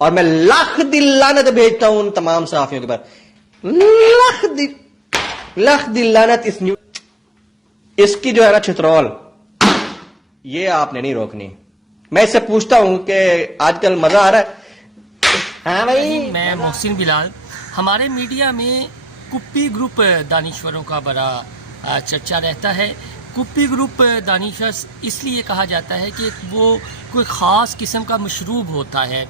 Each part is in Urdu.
اور میں لاکھ دل لعنت بھیجتا ہوں ان تمام صحافیوں کے پر، لاکھ دل لعنت اس کی جو ہے نا چھترول، یہ آپ نے نہیں روکنی۔ میں اس سے پوچھتا ہوں کہ آج کل مزہ آ رہا ہے؟ ہاں بھائی، میں محسن بلال۔ ہمارے میڈیا میں کپی گروپ دانشوروں کا بڑا چرچا رہتا ہے۔ کپی گروپ دانشور اس لیے کہا جاتا ہے کہ وہ کوئی خاص قسم کا مشروب ہوتا ہے،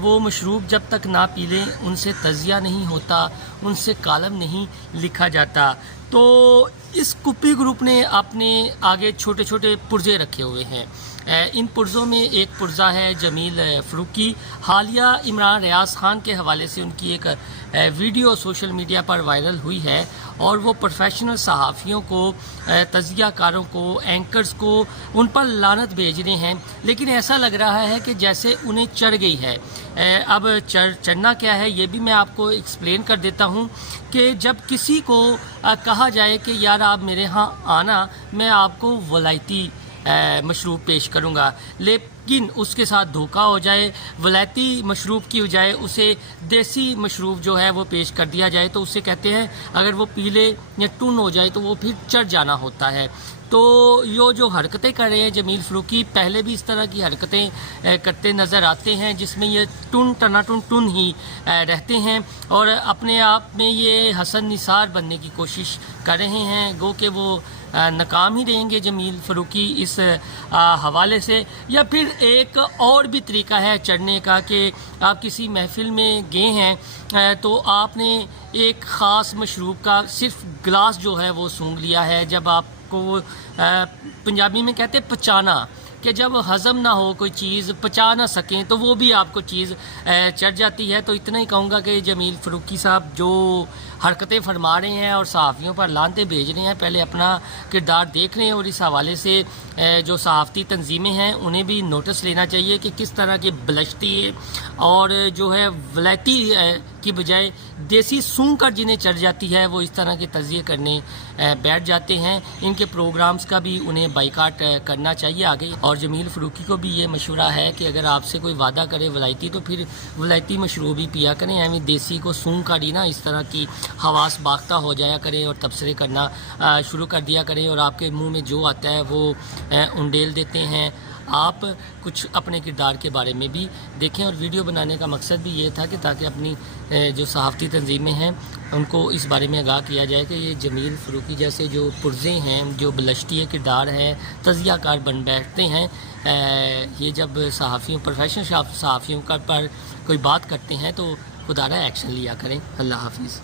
وہ مشروب جب تک نہ پی لیں ان سے تجزیہ نہیں ہوتا، ان سے کالم نہیں لکھا جاتا۔ تو اس کپی گروپ نے اپنے آگے چھوٹے چھوٹے پرزے رکھے ہوئے ہیں۔ ان پرزوں میں ایک پرزہ ہے جمیل فروکی۔ حالیہ عمران ریاض خان کے حوالے سے ان کی ایک ویڈیو سوشل میڈیا پر وائرل ہوئی ہے، اور وہ پروفیشنل صحافیوں کو، تجزیہ کاروں کو، اینکرز کو ان پر لعنت بھیج رہے ہیں، لیکن ایسا لگ رہا ہے کہ جیسے انہیں چڑھ گئی ہے۔ اب چڑھنا کیا ہے یہ بھی میں آپ کو ایکسپلین کر دیتا ہوں کہ جب کسی کو کہا جائے کہ یار آپ میرے ہاں آنا، میں آپ کو ولائتی مشروب پیش کروں گا، لیکن اس کے ساتھ دھوکہ ہو جائے، ولائتی مشروب کی بجائے اسے دیسی مشروب جو ہے وہ پیش کر دیا جائے، تو اسے کہتے ہیں اگر وہ پیلے یا ٹن ہو جائے تو وہ پھر چڑھ جانا ہوتا ہے۔ تو یہ جو حرکتیں کر رہے ہیں جمیل فروکی، پہلے بھی اس طرح کی حرکتیں کرتے نظر آتے ہیں جس میں یہ ٹن ہی رہتے ہیں، اور اپنے آپ میں یہ حسن نثار بننے کی کوشش کر رہے ہیں، گو کہ وہ ناکام ہی رہیں گے جمیل فروکی اس حوالے سے۔ یا پھر ایک اور بھی طریقہ ہے چڑھنے کا کہ آپ کسی محفل میں گئے ہیں تو آپ نے ایک خاص مشروب کا صرف گلاس جو ہے وہ سونگھ لیا ہے، جب آپ کو وہ پنجابی میں کہتے ہیں پچانا، کہ جب ہضم نہ ہو کوئی چیز، پچا نہ سکیں، تو وہ بھی آپ کو چیز چڑھ جاتی ہے۔ تو اتنا ہی کہوں گا کہ جمیل فروکی صاحب جو حرکتیں فرما رہے ہیں اور صحافیوں پر لعنتیں بھیج رہے ہیں، پہلے اپنا کردار دیکھ رہے ہیں، اور اس حوالے سے جو صحافتی تنظیمیں ہیں انہیں بھی نوٹس لینا چاہیے کہ کس طرح کی بلشتی ہے، اور جو ہے ولائتی کی بجائے دیسی سونگھ کر جنہیں چڑھ جاتی ہے وہ اس طرح کے تجزیے کرنے بیٹھ جاتے ہیں۔ ان کے پروگرامز کا بھی انہیں بائیکاٹ کرنا چاہیے آگے۔ اور جمیل فروکی کو بھی یہ مشورہ ہے کہ اگر آپ سے کوئی وعدہ کرے ولائتی تو پھر ولائتی مشروب ہی پیا کریں، ایویں دیسی کو سونگھ کر ہی نا اس طرح کی حواس باختہ ہو جایا کریں اور تبصرے کرنا شروع کر دیا کریں، اور آپ کے منہ میں جو آتا ہے وہ انڈیل دیتے ہیں۔ آپ کچھ اپنے کردار کے بارے میں بھی دیکھیں، اور ویڈیو بنانے کا مقصد بھی یہ تھا کہ تاکہ اپنی جو صحافتی تنظیمیں ہیں ان کو اس بارے میں آگاہ کیا جائے کہ یہ جمیل فروکی جیسے جو پرزے ہیں، جو بلشتی کردار ہیں، تجزیہ کار بن بیٹھتے ہیں، یہ جب صحافیوں، پروفیشنل صحافیوں پر کوئی بات کرتے ہیں تو خدا را ایکشن لیا کریں۔ اللہ حافظ۔